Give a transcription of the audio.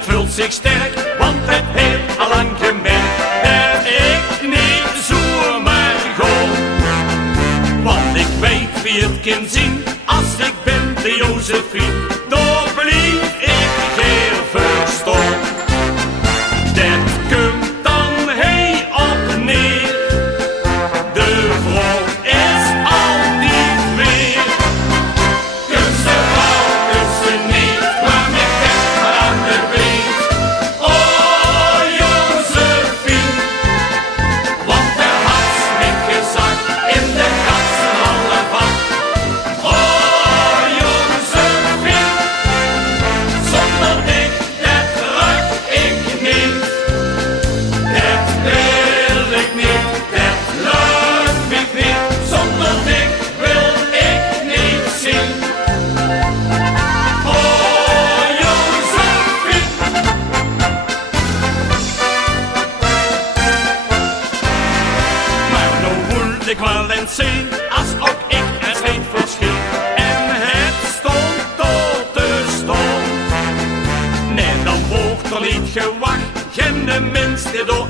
het voelt zich sterk, want het heeft al lang gemerkt dat ik niet zomaar ga. Want ik weet wie het kan zien, als ik ben de Josephine, daar blijf ik geen verstaan. Dat komt dan hey op neer, de vrouw is al niet weer. Kunst de vrouw, kunst ze niet, kwam ik echt maar aan de weet. Oh Josephine, want er had smink gezakt in de katsen alle vak. Oh Josephine, zonder dik, dat raak ik niet. Dat wil ik niet, dat lukt me niet. Zonder dik wil ik niet zien. Oh Josephine. Maar nou moet ik wel eens zien, als ook ik er geen verschil. En het stond tot te staan. Nee, dan wordt er niet gewacht, geen de minste door